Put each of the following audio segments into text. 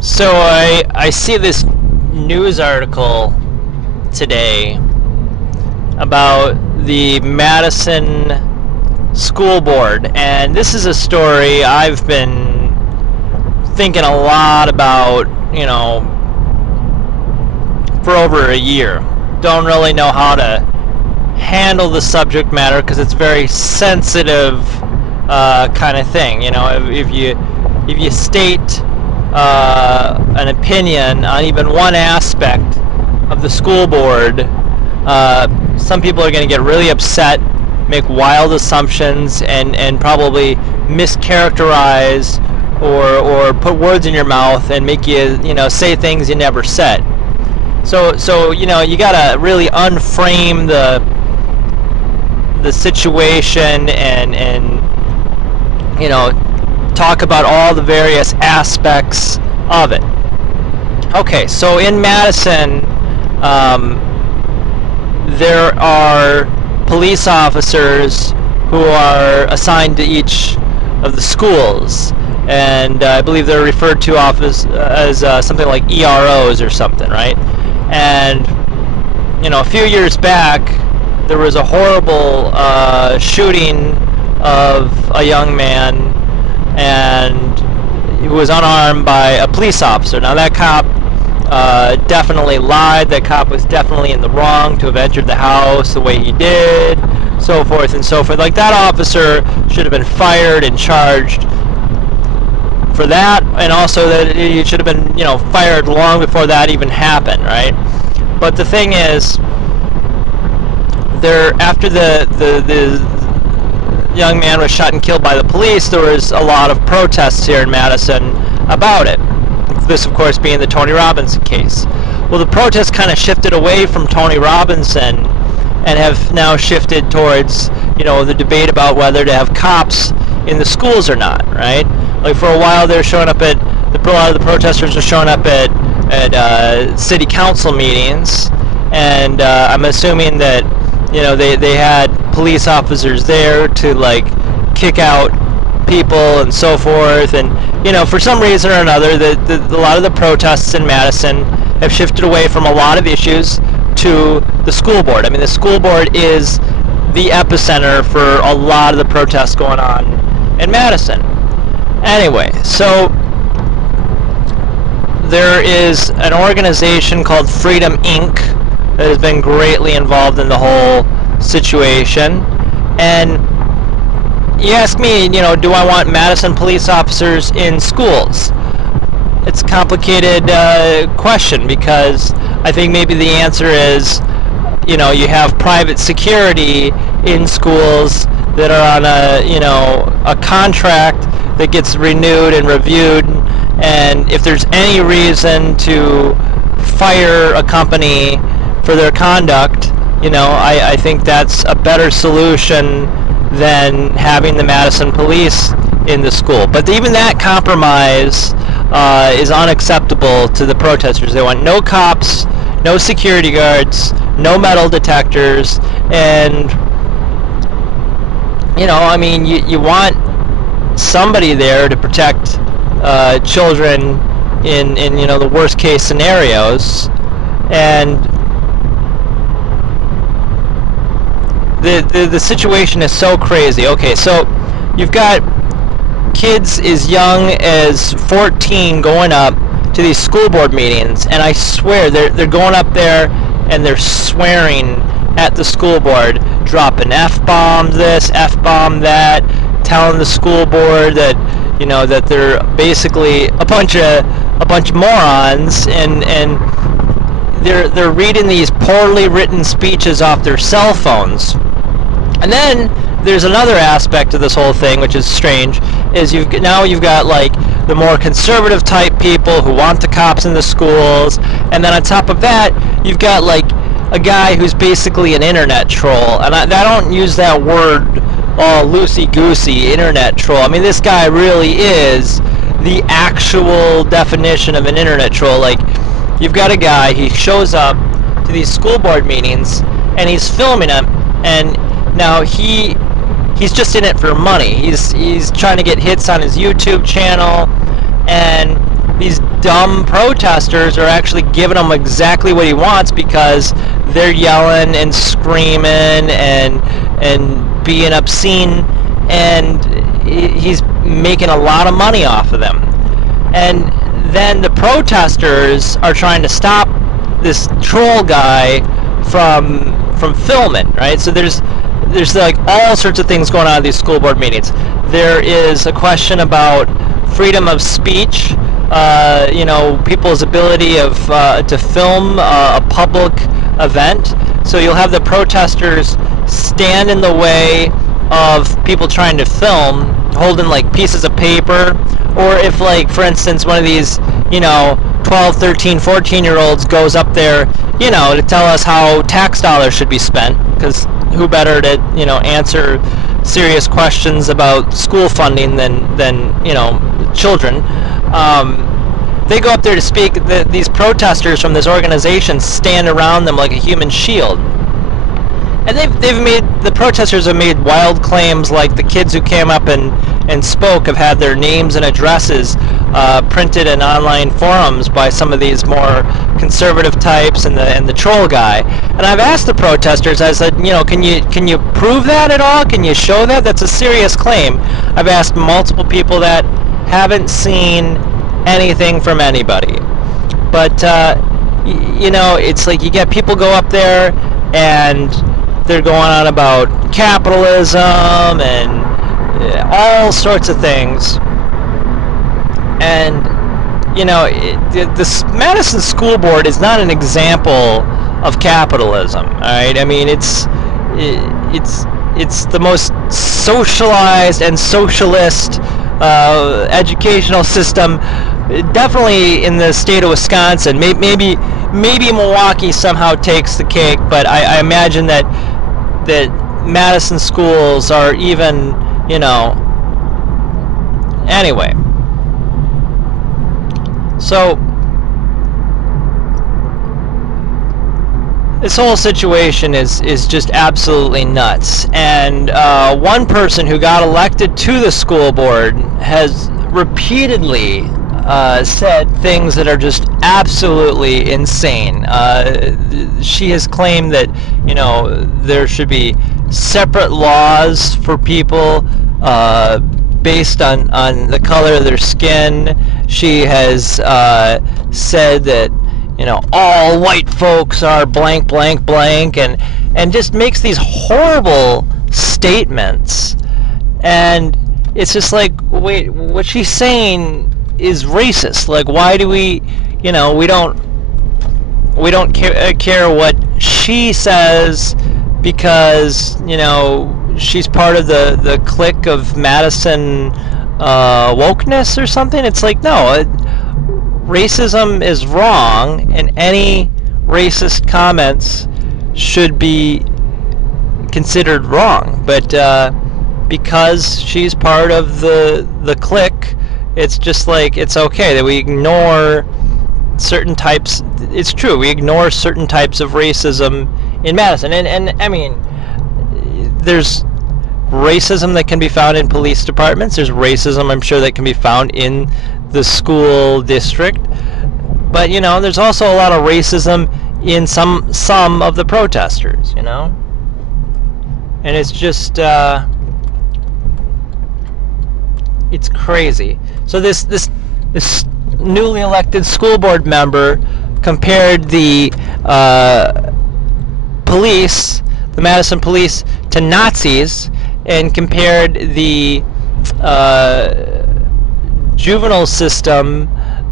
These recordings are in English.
So I see this news article today about the Madison school board, and this is a story I've been thinking a lot about, for over a year. Don't really know how to handle the subject matter because it's very sensitive kind of thing. If you state an opinion on even one aspect of the school board, some people are going to get really upset, make wild assumptions, and probably mischaracterize or put words in your mouth and make you say things you never said. So you got to really unframe the situation and talk about all the various aspects of it. Okay, so in Madison, there are police officers who are assigned to each of the schools, and I believe they're referred to as something like EROs or something, right? And a few years back, there was a horrible shooting of a young man, and he was unarmed by a police officer. Now that cop definitely lied. That cop was definitely in the wrong to have entered the house the way he did, so forth and so forth. Like, that officer should have been fired and charged for that, and also that he should have been fired long before that even happened, right? But the thing is, after the young man was shot and killed by the police, there was a lot of protests here in Madison about it. This, of course, being the Tony Robinson case. Well, the protests kind of shifted away from Tony Robinson and have now shifted towards, the debate about whether to have cops in the schools or not, right? Like, for a while, they were showing up a lot of the protesters were showing up at city council meetings, and I'm assuming that they had police officers there to kick out people and so forth, and for some reason or another, a lot of the protests in Madison have shifted away from a lot of issues to the school board. I mean, the school board is the epicenter for a lot of the protests going on in Madison. Anyway, so there is an organization called Freedom Inc. that has been greatly involved in the whole situation. And you ask me, do I want Madison police officers in schools? It's a complicated question, because I think maybe the answer is, you have private security in schools that are on a contract that gets renewed and reviewed, and if there's any reason to fire a company for their conduct, I think that's a better solution than having the Madison police in the school. But even that compromise is unacceptable to the protesters. They want no cops, no security guards, no metal detectors, and you want somebody there to protect children in the worst case scenarios. And the situation is so crazy. Okay, so you've got kids as young as 14 going up to these school board meetings, and I swear they're going up there and they're swearing at the school board, dropping F-bombs this, F-bomb that, telling the school board that that they're basically a bunch of morons, and they're reading these poorly written speeches off their cell phones. And then there's another aspect of this whole thing, which is strange, is you've got the more conservative type people who want the cops in the schools, and then on top of that, you've got a guy who's basically an internet troll. And I don't use that word all loosey-goosey, internet troll. I mean, this guy really is the actual definition of an internet troll. You've got a guy, he shows up to these school board meetings, and he's filming them, and now he's just in it for money. He's trying to get hits on his YouTube channel, and he's dumb protesters are actually giving him exactly what he wants, because they're yelling and screaming and being obscene, and he's making a lot of money off of them. And then the protesters are trying to stop this troll guy from filming, right? So there's like all sorts of things going on at these school board meetings. There is a question about freedom of speech, people's ability to film a public event. So you'll have the protesters stand in the way of people trying to film, holding like pieces of paper, or if, like, for instance, one of these 12, 13, 14-year-olds goes up there to tell us how tax dollars should be spent, because who better to answer serious questions about school funding than children. They go up there to speak. These protesters from this organization stand around them like a human shield. And the protesters have made wild claims, like the kids who came up and spoke have had their names and addresses printed in online forums by some of these more conservative types and the troll guy. And I've asked the protesters, I said, can you prove that at all? Can you show that? That's a serious claim. I've asked multiple people that, haven't seen anything from anybody. But it's like you get people go up there and they're going on about capitalism and all sorts of things. And this Madison School Board is not an example of capitalism. All right, I mean it's the most socialized and socialist educational system, definitely in the state of Wisconsin. Maybe Milwaukee somehow takes the cake, but I imagine that Madison schools are even, anyway. So this whole situation is just absolutely nuts. And one person who got elected to the school board has repeatedly said things that are just absolutely insane. She has claimed that there should be separate laws for people based on the color of their skin. She has said that all white folks are blank, blank, blank, and just makes these horrible statements. And it's just like, wait, what she's saying is racist. Like, why do we don't care what she says, because she's part of the clique of Madison wokeness or something? It's like, no, racism is wrong, and any racist comments should be considered wrong. But because she's part of the clique, it's just like, it's okay that we ignore certain types. It's true, we ignore certain types of racism in Madison. And I mean, there's racism that can be found in police departments. There's racism, I'm sure, that can be found in the school district. But there's also a lot of racism in some of the protesters, and it's just it's crazy. So this newly elected school board member compared the police, the Madison police, to Nazis, and compared the juvenile system,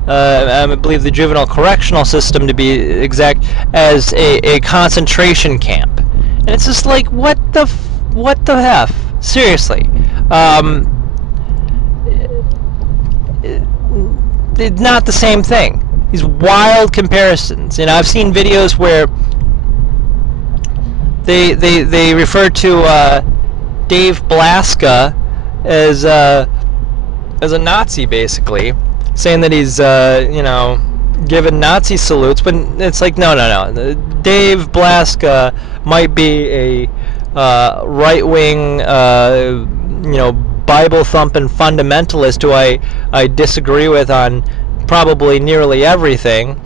I believe the juvenile correctional system to be exact, as a concentration camp. And it's just like, what the F? Seriously. It's not the same thing. These wild comparisons. I've seen videos where they refer to Dave Blaska as a Nazi, basically, saying that he's giving Nazi salutes, but it's like, no. Dave Blaska might be a right-wing, Bible-thumping fundamentalist who I disagree with on probably nearly everything.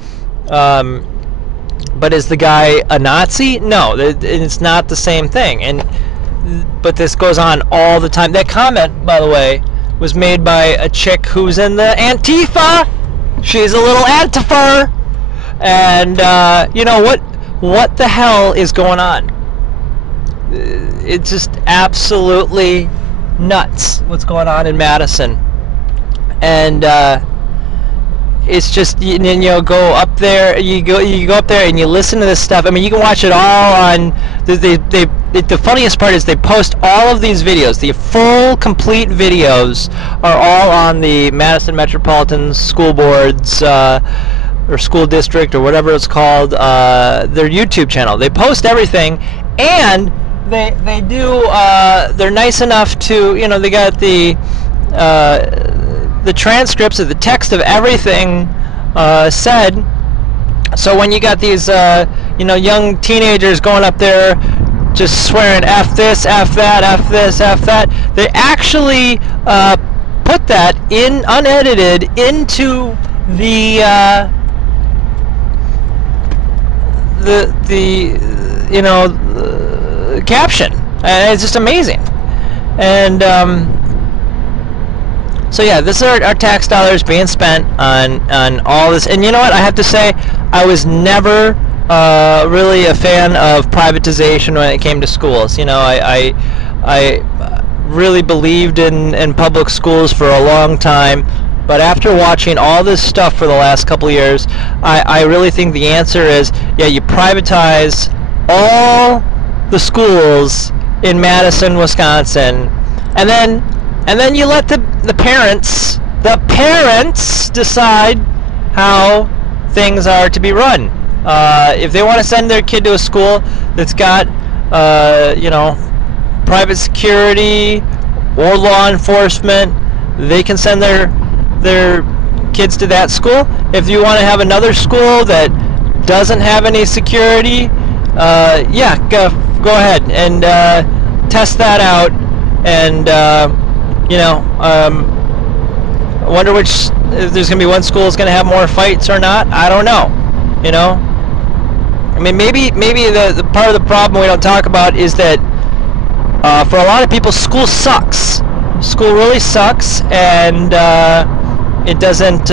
But is the guy a Nazi? No, it's not the same thing. But this goes on all the time. That comment, by the way, was made by a chick who's in the Antifa. She's a little Antifa. And you know what the hell is going on? It's just absolutely nuts what's going on in Madison. And it's just, you know, go up there, you go up there and you listen to this stuff. I mean, you can watch it all on the funniest part is they post all of these videos. The full complete videos are all on the Madison Metropolitan School Board's or school district or whatever it's called, their YouTube channel. They post everything, and they do they're nice enough to, you know, they got the transcripts of the text of everything said. So when you got these you know, young teenagers going up there just swearing F this, F that, F this, F that, they actually put that in unedited into the you know, caption. It's just amazing. And so yeah, this is our tax dollars being spent on all this. And you know what, I have to say, I was never really a fan of privatization when it came to schools. You know, I really believed in public schools for a long time. But after watching all this stuff for the last couple of years, I really think the answer is, yeah, you privatize all the schools in Madison, Wisconsin, and then you let the parents decide how things are to be run. If they want to send their kid to a school that's got you know, private security or law enforcement, they can send their kids to that school. If you want to have another school that doesn't have any security, yeah, go ahead and test that out. And you know, I wonder if there's going to be one school that's going to have more fights or not. I don't know. You know, I mean, maybe the part of the problem we don't talk about is that for a lot of people, school sucks. School really sucks, and it doesn't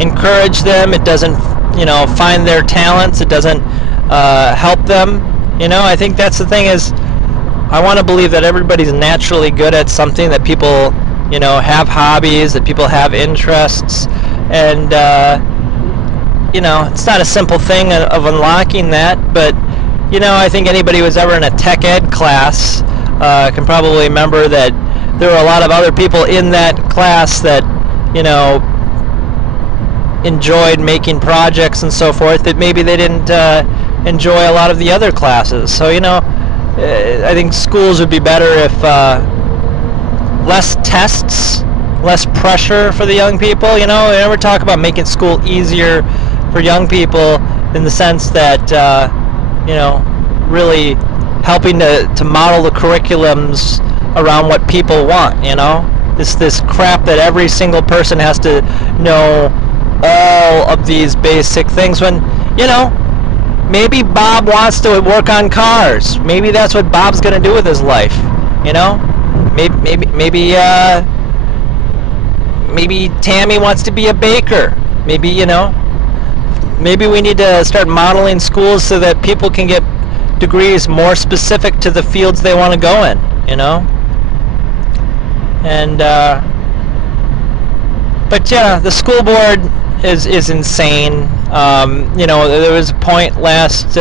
encourage them. It doesn't, you know, find their talents. It doesn't help them. You know, I think that's the thing is, I want to believe that everybody's naturally good at something, that people, you know, have hobbies, that people have interests, and you know, it's not a simple thing of unlocking that, but you know, I think anybody who was ever in a tech ed class can probably remember that there were a lot of other people in that class that, you know, enjoyed making projects and so forth, that maybe they didn't enjoy a lot of the other classes. So, you know, I think schools would be better if less tests, less pressure for the young people. You know, we never talk about making school easier for young people in the sense that, you know, really helping to model the curriculums around what people want. You know, this crap that every single person has to know all of these basic things, when, you know, maybe Bob wants to work on cars. Maybe that's what Bob's going to do with his life. You know, maybe Tammy wants to be a baker. Maybe, you know, maybe we need to start modeling schools so that people can get degrees more specific to the fields they want to go in. You know, and but yeah, the school board is insane. You know, there was a point last,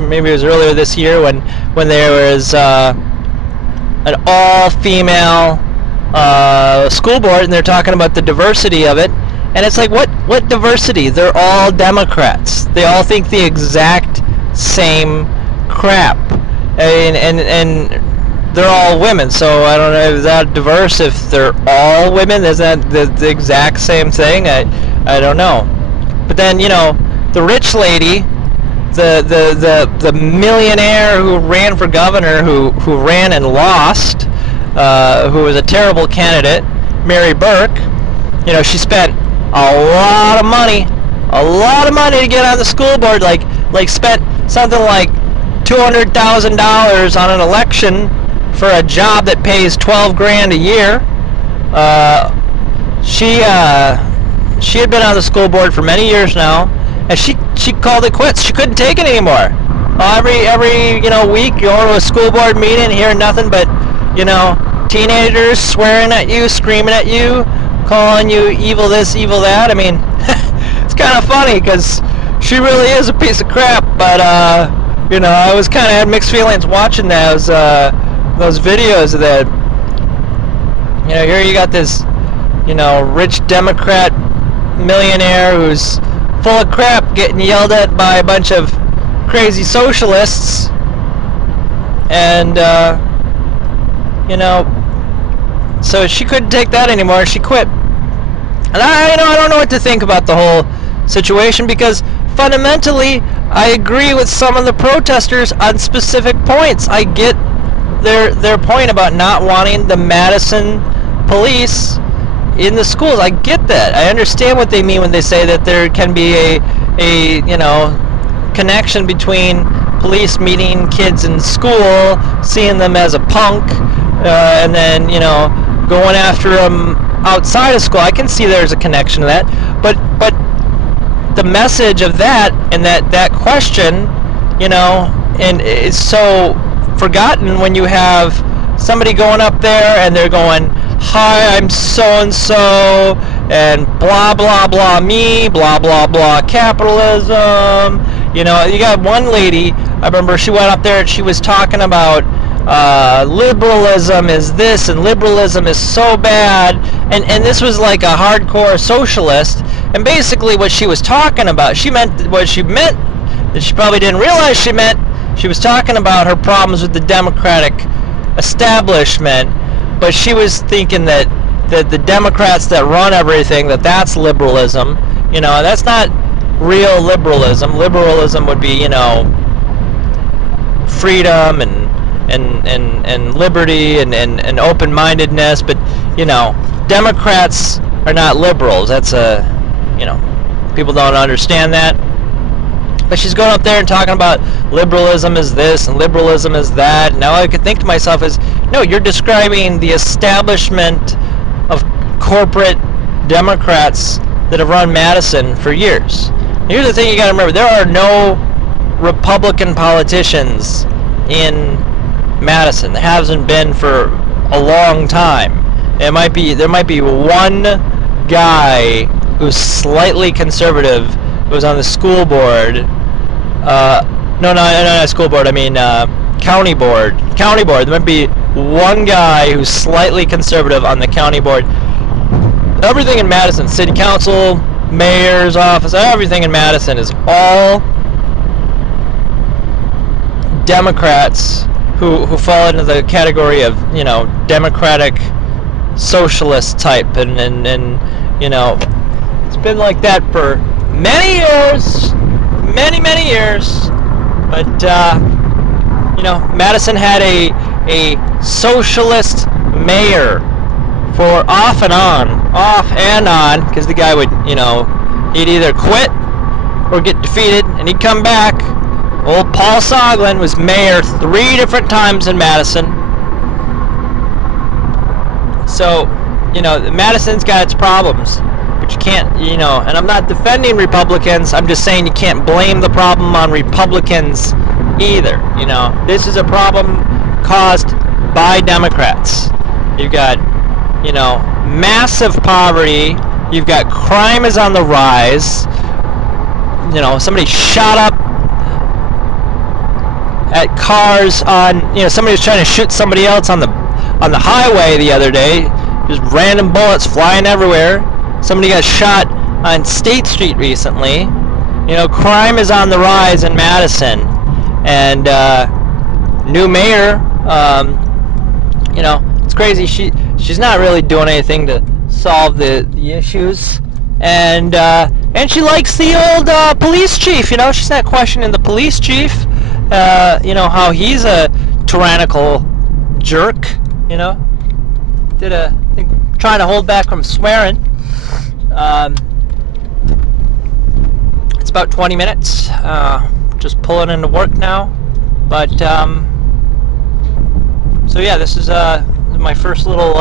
maybe it was earlier this year, when there was an all-female school board, and they're talking about the diversity of it, and it's like, what diversity? They're all Democrats. They all think the exact same crap, and they're all women. So I don't know, is that diverse if they're all women? Is that the exact same thing? I don't know. But then, you know, the rich lady, the millionaire who ran for governor, who ran and lost, who was a terrible candidate, Mary Burke, She spent a lot of money to get on the school board, like spent something like $200,000 on an election for a job that pays $12,000 a year. She had been on the school board for many years now, and she called it quits. She couldn't take it anymore. Every week you go to a school board meeting, hearing nothing but teenagers swearing at you, screaming at you, calling you evil this, evil that. I mean, it's kind of funny because she really is a piece of crap. But I was kind of had mixed feelings watching those videos of that. Here you got this rich Democrat millionaire who's full of crap getting yelled at by a bunch of crazy socialists, and so she couldn't take that anymore. She quit. And I don't know what to think about the whole situation, because fundamentally I agree with some of the protesters on specific points. I get their point about not wanting the Madison police in the schools. I get that. I understand what they mean when they say that there can be a connection between police meeting kids in school, seeing them as a punk, and then going after them outside of school. I can see there's a connection to that, but the message of that and that question, and it's so forgotten when you have somebody going up there and they're going, "Hi, I'm so and so, and blah blah blah me, blah blah blah capitalism." You got one lady, I remember she went up there and she was talking about liberalism is this and liberalism is so bad, and this was like a hardcore socialist, and basically what she was talking about, what she meant that she probably didn't realize she meant, she was talking about her problems with the Democratic establishment, but she was thinking that the Democrats that run everything, that's liberalism. That's not real liberalism. Liberalism would be freedom and liberty and open-mindedness, but Democrats are not liberals. That's people don't understand that. But she's going up there and talking about liberalism is this and liberalism is that. Now I could think to myself is, no, you're describing the establishment of corporate Democrats that have run Madison for years. Here's the thing you got to remember: there are no Republican politicians in Madison. There hasn't been for a long time. There might be one guy who's slightly conservative who's on the school board. No, not school board. I mean county board. County board. There might be one guy who's slightly conservative on the county board. Everything in Madison, city council, mayor's office, everything in Madison is all Democrats who fall into the category of Democratic socialist type, and it's been like that for many years, many years. But Madison had a socialist mayor for off and on, because the guy would he'd either quit or get defeated, and he'd come back. Old Paul Soglin was mayor 3 different times in Madison. So Madison's got its problems, but you can't, and I'm not defending Republicans, I'm just saying you can't blame the problem on Republicans either. This is a problem caused by Democrats. You've got, massive poverty, you've got crime is on the rise, somebody shot up at cars on, somebody was trying to shoot somebody else on the highway the other day, just random bullets flying everywhere. Somebody got shot on State Street recently. Crime is on the rise in Madison, and new mayor, it's crazy. She's not really doing anything to solve the issues, and she likes the old police chief. She's not questioning the police chief. How he's a tyrannical jerk. Trying to hold back from swearing. It's about 20 minutes. Just pulling into work now. But so yeah, this is my first little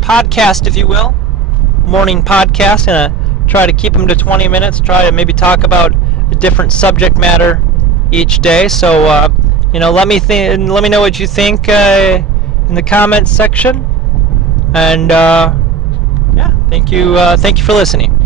podcast, if you will, morning podcast. Gonna try to keep them to 20 minutes. Try to maybe talk about a different subject matter each day. So let me know what you think in the comments section. And yeah, thank you for listening.